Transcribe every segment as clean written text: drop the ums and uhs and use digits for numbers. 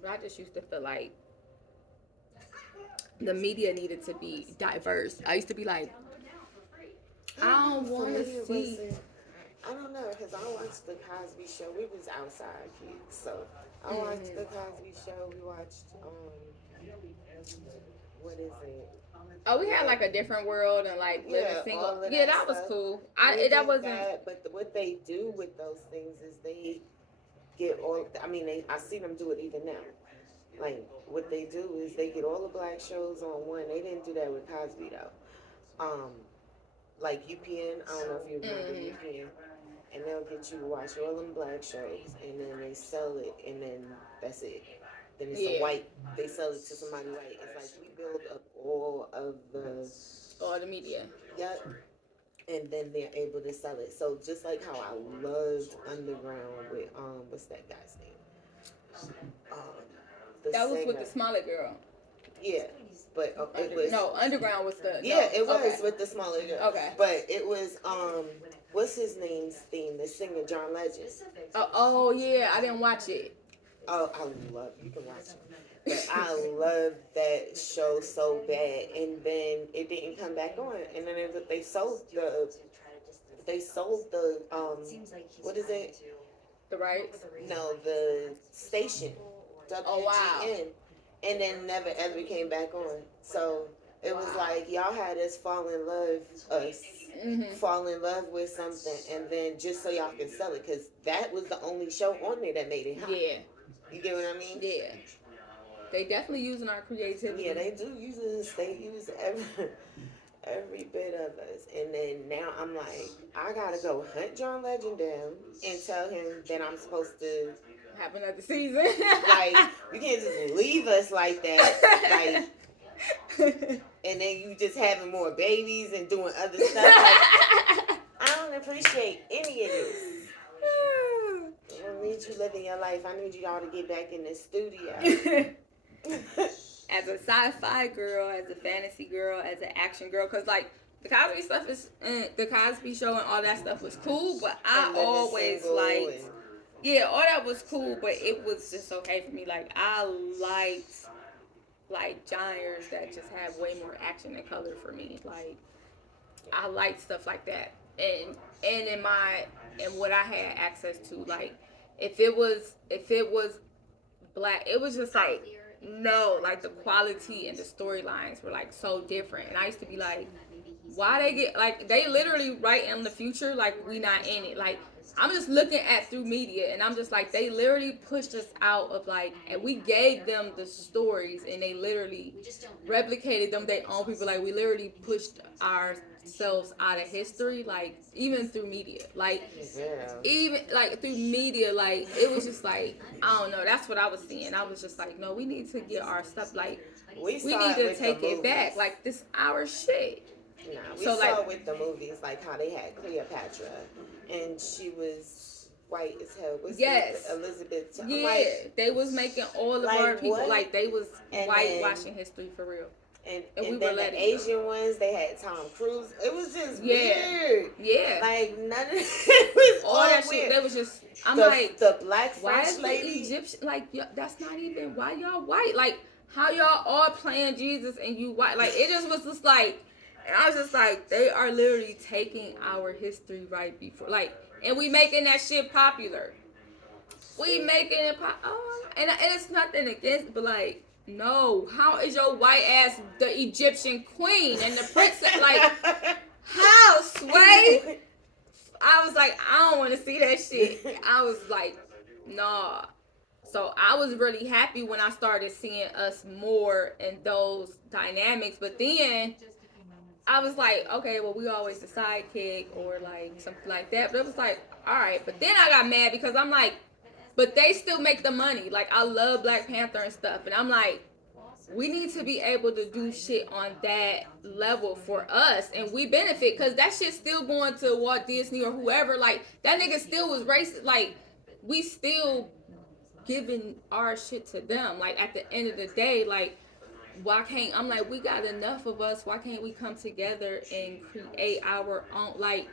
But I just used to feel like the media needed to be diverse. I used to be like, I I don't don't know. For want me, to it see. wasn't. I don't know because I watched the Cosby Show. We was outside kids, so I watched the Hmm. Cosby Show. We watched what is it? Oh, we had The like a different world and like living Yeah, single. all of Yeah, that that was stuff. cool. We That did wasn't that, but what they do with those things is they get all. I mean, I see them do it even now. Like what they do is they get all the black shows on one. They didn't do that with Cosby though. Like UPN. I don't know if you remember hmm UPN, and they'll get you to watch all them black shows, and then they sell it, and then that's it. Then it's a yeah. white. They sell it to somebody white. It's like we build up all of the All the media. yep, and then they're able to sell it. So just like how I loved Underground with what's that guy's name? The That was with singer. the Smollett girl. Yeah, but it was No, Underground was the yeah, no. it Okay. was with the smaller girl. Okay. But it was what's his name's theme? The singer John Legend. Oh yeah, I didn't watch it. Oh, I love you can watch it. But I love that show so bad, and then it didn't come back on, and then they sold the what is it? The rights. No, the station Oh wow. WGN, and then never ever came back on. So it was like y'all had us hmm fall in love with something, and then just so y'all can sell it, because that was the only show on there that made it hot. Yeah. You get what I mean? Yeah. They definitely using our creativity. Yeah, they do use us. They use every bit of us. And then now I'm like, I gotta go hunt John Legend down and tell him that I'm supposed to. Have another season. Like, you can't just leave us like that. Like, and then you just having more babies and doing other stuff. Like, I don't appreciate any of this. I don't need you living your life. I need y'all to get back in the studio. As a sci-fi girl, as a fantasy girl, as an action girl, because like the Cosby stuff is the Cosby Show and all that stuff was cool, but I always liked yeah, all that was cool, but it was just okay for me. Like I liked like genres that just had way more action and color for me. Like I liked stuff like that, and in my and what I had access to, like if it was black, it was just like no, like the quality and the storylines were like so different, and I used to be like, why they get like they literally write in the future like we not in it, like I'm just looking at through media and I'm just like they literally pushed us out of like and we gave them the stories and they literally replicated them their own people, like we literally pushed ourselves out of history, like even through media, like Yeah. even like through media, like it was just like I don't know, that's what I was seeing. I was just like, no, we need to get our stuff, like We we saw need it to with the take it back, movies. like this our shit. Nah, we So saw like it with the movies, like how they had Cleopatra, and she was white as hell. What's yes, Elizabeth? I'm yeah, like, they was making all of like our people what? like they was And whitewashing history for real, and and we and were then the letting them. Asian ones, they had Tom Cruise. It was just Yeah, weird. yeah, Like none of it was all all that shit. weird. They was just. I'm The like, the black why French is the lady. Egyptian like that's not even why y'all white? Like how y'all all playing Jesus and you white? Like it just was just like, and I was just like, they are literally taking our history right before like, and we making that shit popular. We making it and it's nothing against, but like. No, how is your white ass the Egyptian queen and the princess? Like, how, Sway? I was like, I don't want to see that shit. I was like, nah. So I was really happy when I started seeing us more in those dynamics. But then I was like, okay, well, we always the sidekick or like something like that. But it was like, all right. But then I got mad because I'm like, but they still make the money. Like I love Black Panther and stuff. And I'm like, we need to be able to do shit on that level for us and we benefit because that shit's still going to Walt Disney or whoever, like that nigga still was racist, like we still giving our shit to them, like at the end of the day, like why can't I'm like we got enough of us, why can't we come together and create our own, like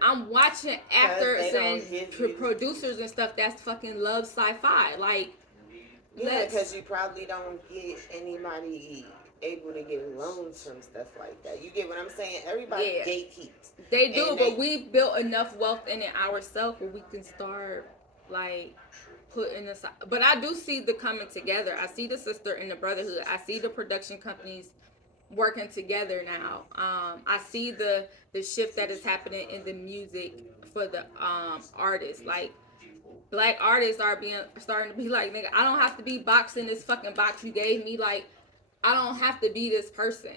I'm watching actors they don't and give you- producers and stuff that's fucking love sci-fi. Like, Yeah, because you probably don't get anybody able to get loans from stuff like that. You get what I'm saying? Everybody Yeah. gatekeeps. they do, And but they- we've built enough wealth in it ourselves where we can start like putting aside. But I do see the coming together. I see the sister and the brotherhood. I see the production companies working together now. I see the shift that is happening in the music for the artists. Like, black artists are starting to be like, nigga, I don't have to be boxed in this fucking box you gave me. Like, I don't have to be this person.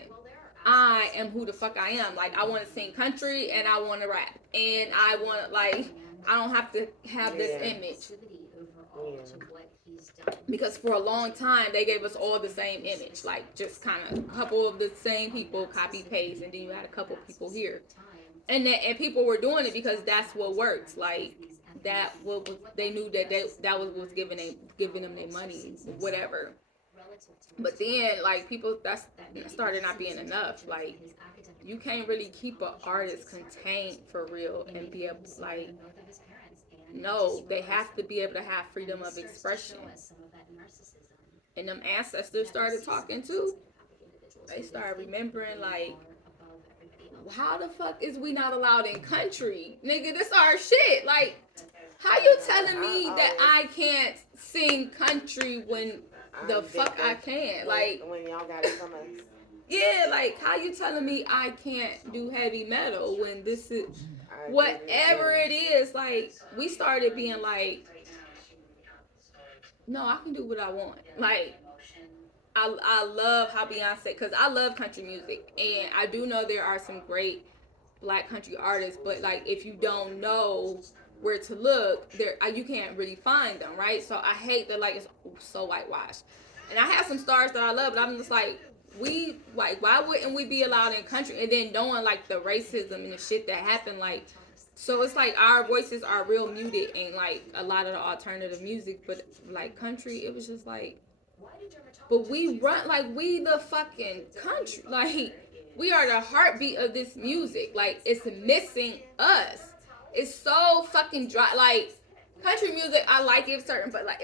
I am who the fuck I am. Like, I want to sing country and I want to rap, and I want to, like, I don't have to have this image. Because for a long time they gave us all the same image, like just kind of a couple of the same people copy paste, and then you had a couple people here, and people were doing it because that's what works. Like, that what was, they knew that was giving them their money, whatever. But then, like, people, that started not being enough. Like, you can't really keep an artist contained for real and be able, like, no, they have to be able to have freedom of expression. And them ancestors started talking too. They started remembering, like, how the fuck is we not allowed in country? Nigga, this our shit. Like, how you telling me that I can't sing country when the fuck I can? Like, when y'all got it from us. Yeah, like, how you telling me I can't do heavy metal when this is whatever it is? Like, we started being like, no, I can do what I want. Like, I love how Beyonce, because I love country music, and I do know there are some great black country artists, but like, if you don't know where to look, there you can't really find them, right? So I hate that, like, it's so whitewashed. And I have some stars that I love, but I'm just like, why wouldn't we be allowed in country? And then knowing, like, the racism and the shit that happened, like, so it's like our voices are real muted in, like, a lot of the alternative music, but like country, it was just like, but we run, like, we the fucking country, like, we are the heartbeat of this music. Like, it's missing us. It's so fucking dry. Like, country music, I like it certain, but like,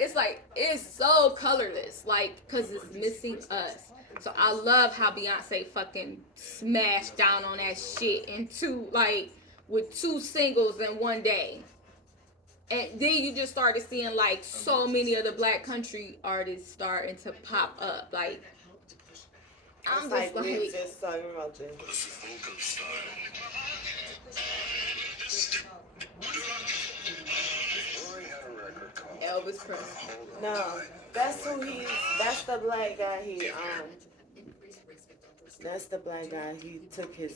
it's so colorless, like, cause it's missing us. So I love how Beyonce fucking smashed down on that shit with 2 singles in one day. And then you just started seeing, like, so many of the black country artists starting to pop up. Like, I'm just like, we just talking about this. Elvis Presley. No, that's the black guy that's the black guy he took his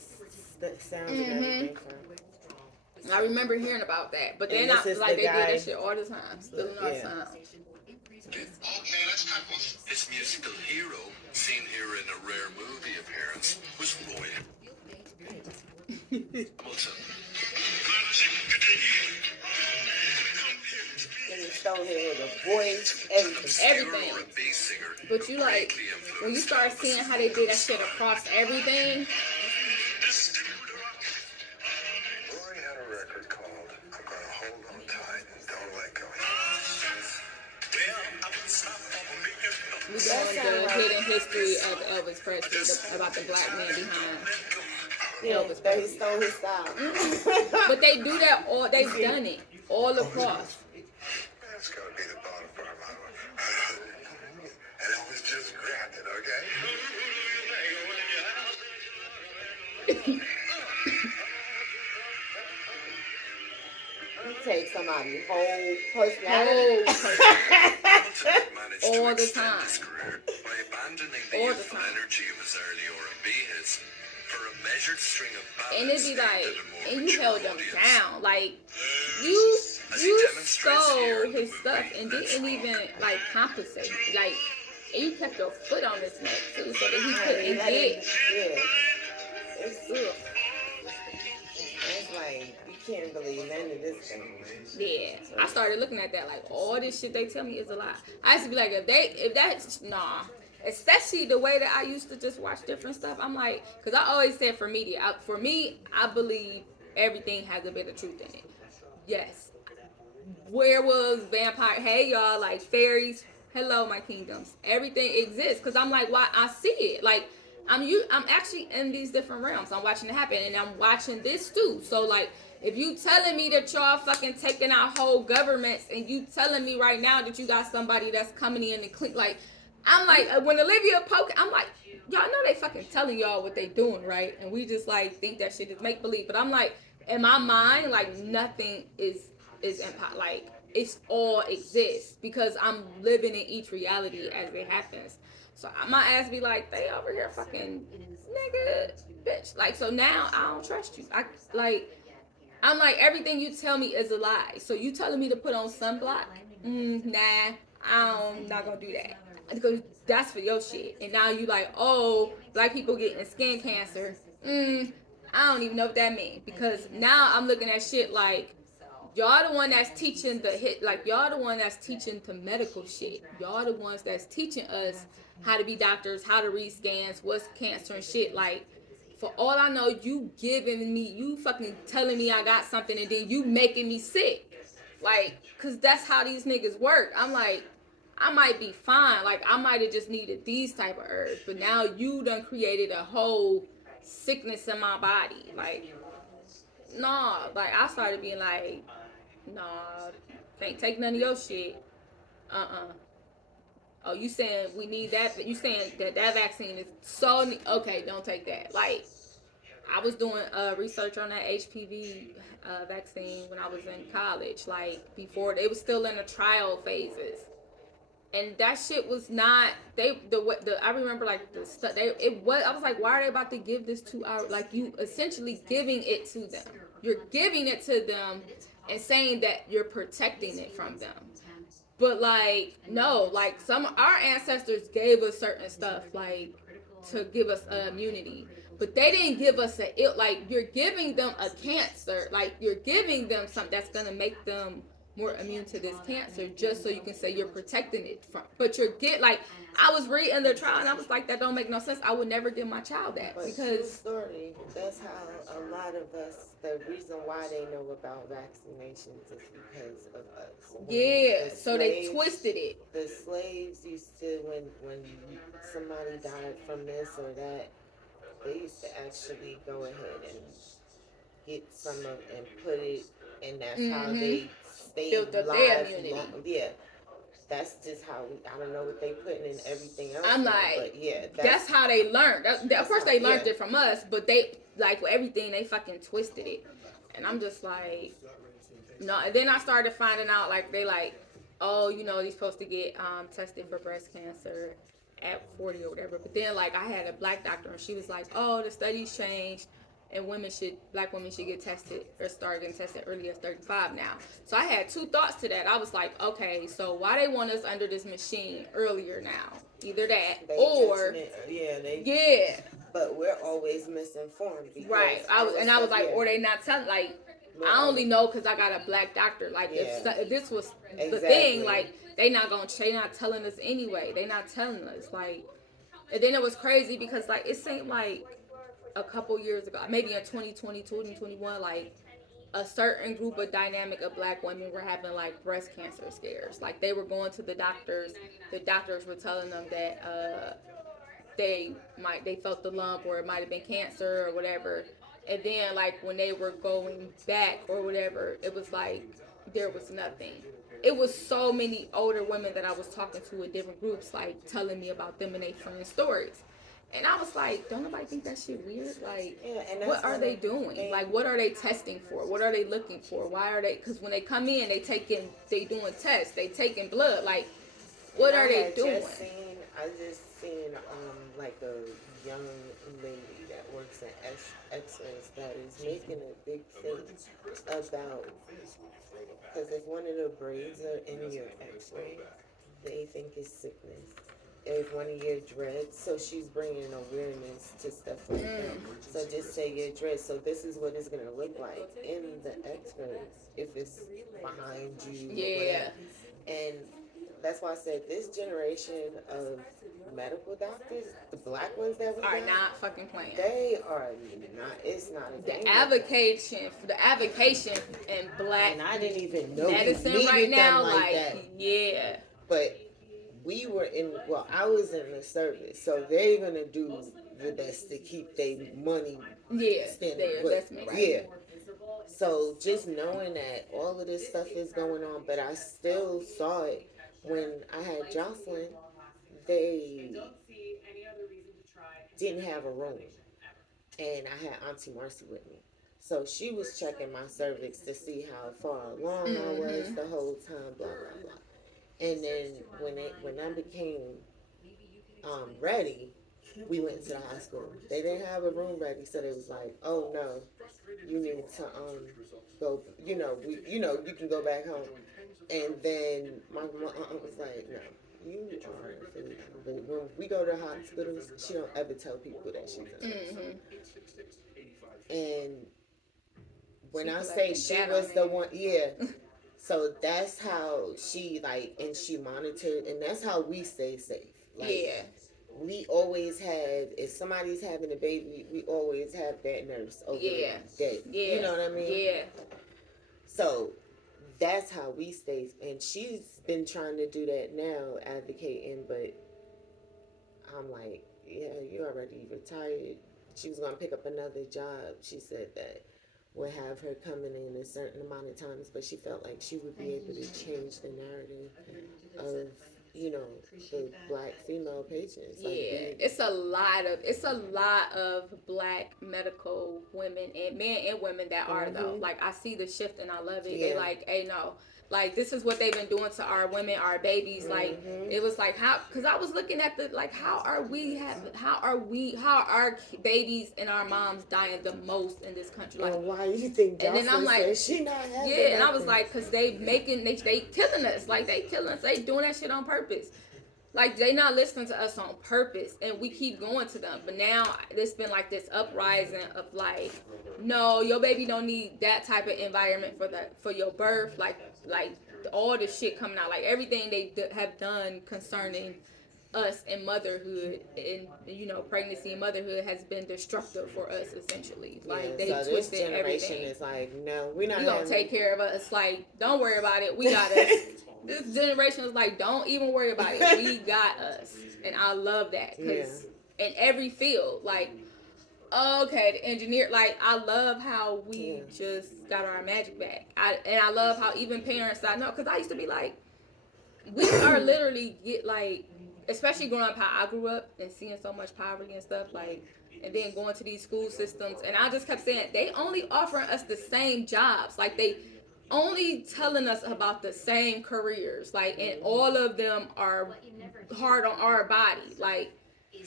sounds and everything from. I remember hearing about that, but then they do that shit all the time, stealing our sound. His musical hero, seen here in a rare movie appearance, was Roy Hamilton. And he stole him with a voice, everything. But you, like, when you start seeing how they did that shit across everything. Roy had a record called I'm Gonna Hold On Tight and Don't Let Go. We doing the hidden history of Elvis Presley, about the black man behind Elvis that he Presley. stole his style. But they do that all, they've done it all across. That's gonna be the bottom part of my life. And Elvis just grabbed it, okay? You take somebody's whole personality. All the time. By abandoning the All the youthful time. energy of his early R&B hits for a measured string of And ballads it'd be like, aimed at a more and you mature held them audience. down. Like, you stole his stuff and didn't even, like, compensate. Like, and you kept your foot on his neck too, so that he couldn't get. It's good. It's like, you can't believe none of this thing. Yeah, I started looking at that like, all this shit they tell me is a lie. I used to be like, if that's nah. Especially the way that I used to just watch different stuff. I'm like, because I always said for media, I believe everything has a bit of truth in it. Yes, werewolves, vampire, hey y'all, like fairies, hello my kingdoms, everything exists because I'm like, why I see it, like I'm actually in these different realms. I'm watching it happen, and I'm watching this too. So like, if you telling me that y'all fucking taking out whole governments, and you telling me right now that you got somebody that's coming in and clean, like, I'm like, when Olivia Pope, I'm like, y'all know they fucking telling y'all what they doing, right? And we just like think that shit is make believe. But I'm like, in my mind, like nothing is like it's all exists because I'm living in each reality as it happens. So my ass be like, they over here fucking nigga, bitch. Like, so now I don't trust you. I'm like, everything you tell me is a lie. So you telling me to put on sunblock? Nah, I'm not gonna do that because that's for your shit. And now you like, oh, black people getting skin cancer. I don't even know what that means because now I'm looking at shit like, y'all the one that's teaching the hit, like y'all the one that's teaching the medical shit. Y'all the ones that's teaching us how to be doctors, how to read scans, what's cancer and shit. Like, for all I know, you giving me, you fucking telling me I got something and then you making me sick. Like, cause that's how these niggas work. I'm like, I might be fine. Like, I might have just needed these type of herbs, but now you done created a whole sickness in my body. Like, nah. Like, I started being like, nah, can't take none of your shit. Oh, you saying we need that? You saying that vaccine is so okay? Don't take that. Like, I was doing research on that HPV vaccine when I was in college. Like, before it was still in the trial phases, and that shit was not the I remember like the stuff they it was. I was like, why are they about to give this to our, like, you essentially giving it to them? You're giving it to them and saying that you're protecting it from them. But like, no, like some our ancestors gave us certain stuff like to give us immunity, but they didn't give us a ill. Like, you're giving them a cancer, like you're giving them something that's gonna make them more immune to this cancer, just so you can say you're protecting it from. But you're like, I was reading the trial and I was like, that don't make no sense. I would never give my child that But true because story, that's how a lot of us, the reason why they know about vaccinations is because of us. yeah, so they twisted it. The slaves used to, when somebody died from this or that, they used to actually go ahead and get some of and put it, and that's how they stayed Built up their live immunity. long. Yeah, that's just how I don't know what they putting in everything else. I'm now, like, but yeah, that's how they learned. Of course, they learned yeah. it from us, but they, like, with everything, they fucking twisted it. And I'm just like, no. And then I started finding out, like, they like, oh, you know, you're supposed to get tested for breast cancer at 40 or whatever. But then, like, I had a black doctor, and she was like, oh, the studies changed, and black women should get tested or start getting tested early as 35 now. So I had two thoughts to that. I was like, okay, so why they want us under this machine earlier now? Either that, or yeah. But we're always misinformed. Right. I was like, or they not telling, like, I only know because I got a black doctor. Like, if this was the thing, like, they not telling us anyway. They not telling us, like. And then it was crazy because, like, it seemed like a couple years ago, maybe in 2020, 2021, like, a certain group of dynamic of black women were having, like, breast cancer scares. Like, they were going to the doctors. The doctors were telling them that they felt the lump, or it might have been cancer or whatever. And then, like, when they were going back or whatever, it was like there was nothing. It was so many older women that I was talking to in different groups, like, telling me about them and their friends' stories. And I was like, don't nobody think that shit weird? Like, what are they doing? Like, what are they testing for? What are they looking for? Why are they? Because when they come in, they doing tests. They taking blood. Like, what are they doing? I just seen like a young lady that works in X-rays that is making a big thing about, because if one of the braids are in your X-ray, they think it's sickness. If one of your dreads, so she's bringing awareness to stuff like that. So just say your dreads. So this is what it's gonna look like in the X-ray if it's behind you. Yeah. And that's why I said this generation of medical doctors, the black ones that we Are got, not fucking playing. they are not. It's not a game. The avocation in black And I didn't even know medicine we needed right now, them like that. yeah. But we were I was in the service, so they're gonna do the best to keep their money Yeah, standing. their investment right. Yeah. So just knowing that all of this stuff is going on, but I still saw it when I had Jocelyn. They didn't have a room, and I had Auntie Marcy with me. So she was checking my cervix to see how far along I was the whole time, blah blah blah. And then when I became ready, we went to the hospital. They didn't have a room ready, so they was like, "Oh no, you need to go. You can go back home." And then my aunt was like, "No, you are free." But when we go to hospitals, she don't ever tell people that she's in. And when I say she was the one, yeah. So that's how she and she monitored, and that's how we stay safe. Yeah. We always have, if somebody's having a baby, we always have that nurse over there. Yeah. You know what I mean? Yeah. So that's how we stay, and she's been trying to do that now, advocating, but I'm like, yeah, you already retired. She was going to pick up another job. She said that would have her coming in a certain amount of times, but she felt like she would be able to change the narrative of, the black female patients. It's a lot of black medical women and men and women that are though. Like I see the shift and I love it. They like, hey, no, like this is what they've been doing to our women, our babies. Like it was like because I was looking at how are our babies and our moms dying the most in this country? Like, and why you think? And then I'm like, she not having yeah, and I was like, because they killing us. Like they killing us. They doing that shit on purpose. Like they not listening to us on purpose, and we keep going to them. But now there's been like this uprising of like, no, your baby don't need that type of environment for your birth. Like all the shit coming out, like everything they have done concerning us and motherhood and pregnancy and motherhood has been destructive for us essentially. Like they so twisted this generation everything. is like, no, we're not. You gonna take care of us? Like, don't worry about it. We got us. This generation is like, don't even worry about it. We got us, and I love that because in every field, like, okay, the engineer, like, I love how we just got our magic back. I love how even parents I know, because I used to be like, we are literally especially growing up how I grew up and seeing so much poverty and stuff, like, and then going to these school systems, and I just kept saying they only offering us the same jobs, like they only telling us about the same careers, like, and all of them are hard on our body, like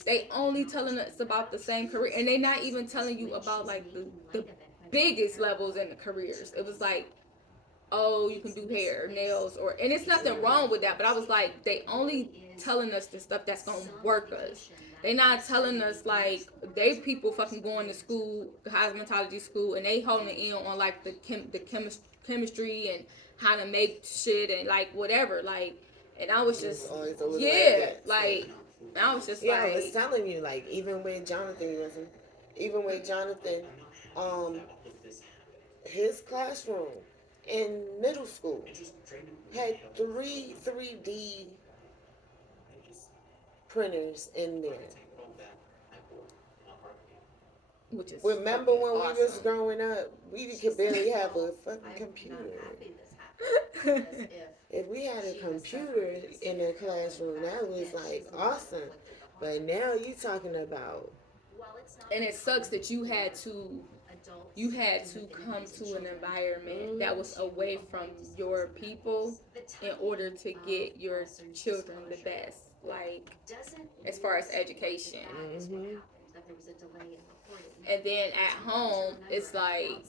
they only telling us about the same career, and they not even telling you about like the biggest levels in the careers. It was like, oh, you can do hair, nails, and it's nothing wrong with that, but I was like, they only telling us the stuff that's gonna work us. They not telling us like they people fucking going to school, cosmetology school, and they holding in on like the chemistry and how to make shit and like whatever, like, and I was just I was just I was telling you, like, even with Jonathan, his classroom in middle school had 3D printers in there. Which is remember when awesome. We was growing up, we could barely have a fucking computer. If we had a computer in the classroom, that was like awesome. But now you talking about, and it sucks that you had to come to an environment that was away from your people in order to get your children the best, like as far as education. And then at home, it's like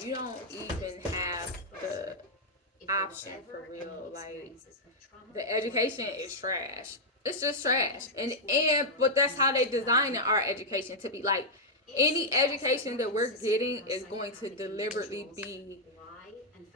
you don't even have the option for real. Like the education is trash. It's just trash. But that's how they design our education to be. Like any education that we're getting is going to deliberately be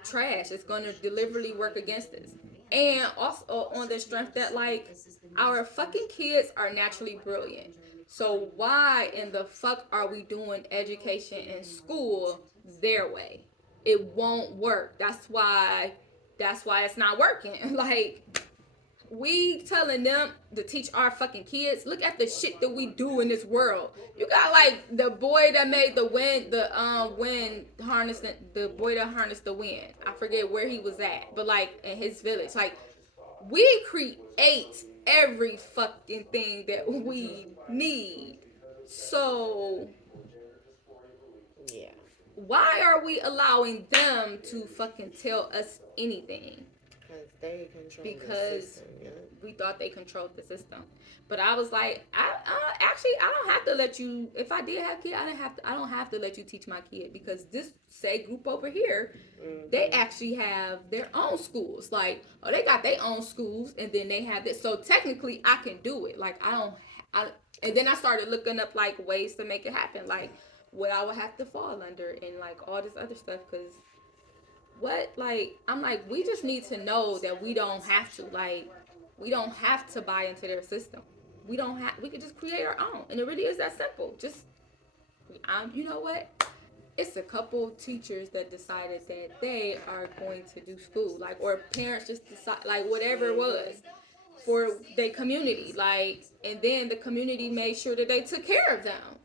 trash. It's going to deliberately work against us. And also on the strength that, like, our fucking kids are naturally brilliant. So why in the fuck are we doing education in school their way? It won't work. That's why it's not working. Like, we telling them to teach our fucking kids. Look at the shit that we do in this world. You got like the boy that made the wind harness, the boy that harnessed the wind. I forget where he was at, but like in his village, like we create every fucking thing that we need. So Yeah. why are we allowing them to fucking tell us anything? Because they control Because the system, yeah. we thought they controlled the system. But I was like, actually, I don't have to let you. If I did have a kid, I don't have to let you teach my kid, because this say group over here, they actually have their own schools. Like, oh, they got their own schools, and then they have this. So technically, I can do it. Like, and then I started looking up like ways to make it happen, like what I would have to fall under, and like all this other stuff, because. What, like, I'm like, we just need to know that we don't have to, like, we don't have to buy into their system. We could just create our own. And it really is that simple. Just, you know what? It's a couple teachers that decided that they are going to do school, like, or parents just decide, like, whatever it was for their community, like, and then the community made sure that they took care of them.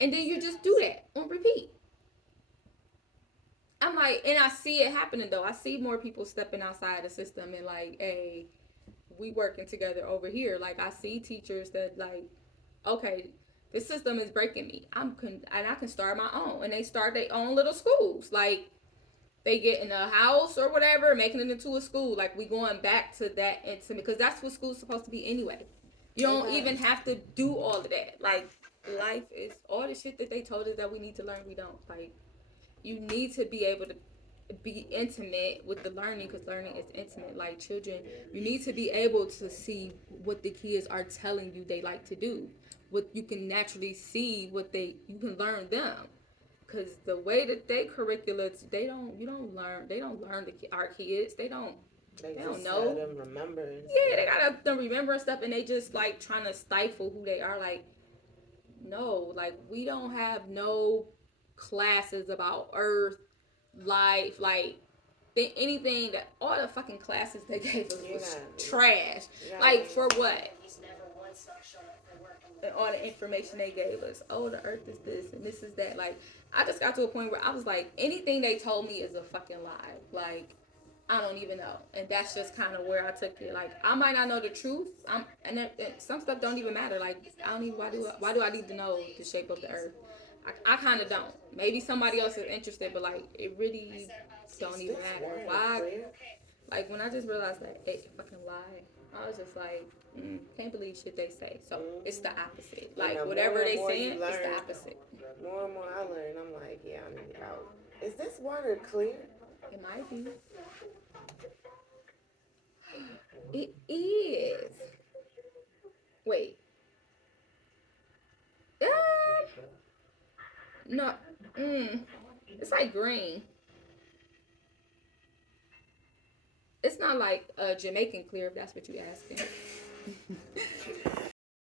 And then you just do that on repeat. I'm like, and I see it happening though. I see more people stepping outside the system and like, hey, we working together over here. Like, I see teachers that like, okay, this system is breaking me. And I can start my own, and they start their own little schools. Like, they get in a house or whatever, making it into a school. Like, we going back to that intimate, because that's what school's supposed to be anyway. You don't even have to do all of that. Like, life is all the shit that they told us that we need to learn. We don't. Like, you need to be able to be intimate with the learning, because learning is intimate. Like, children, you need to be able to see what the kids are telling you they like to do. What you can naturally see, you can learn them. Because the way that they curricula, they don't learn our kids. They don't know. Let them remember. Yeah, they gotta them remember stuff, and they just like trying to stifle who they are. Like, no, like, we don't have no classes about earth, life, like anything. That all the fucking classes they gave us was trash. Like, for what? And all the information they gave us, oh, the earth is this and this is that. Like, I just got to a point where I was like, anything they told me is a fucking lie. Like, I don't even know. And that's just kind of where I took it. Like, I might not know the truth. And some stuff don't even matter. Like, I don't even, why do I need to know the shape of the earth? I kind of don't. Maybe somebody else is interested, but like, it really don't even matter. Why? Like, when I just realized that it's a fucking lie, I was just like, can't believe shit they say. So it's the opposite. Like, whatever they saying, it's the opposite. More and more I learn, I'm like, yeah, I need out. Is this water clear? It might be. It is. Wait. No. It's like green. It's not like Jamaican clear, if that's what you're asking.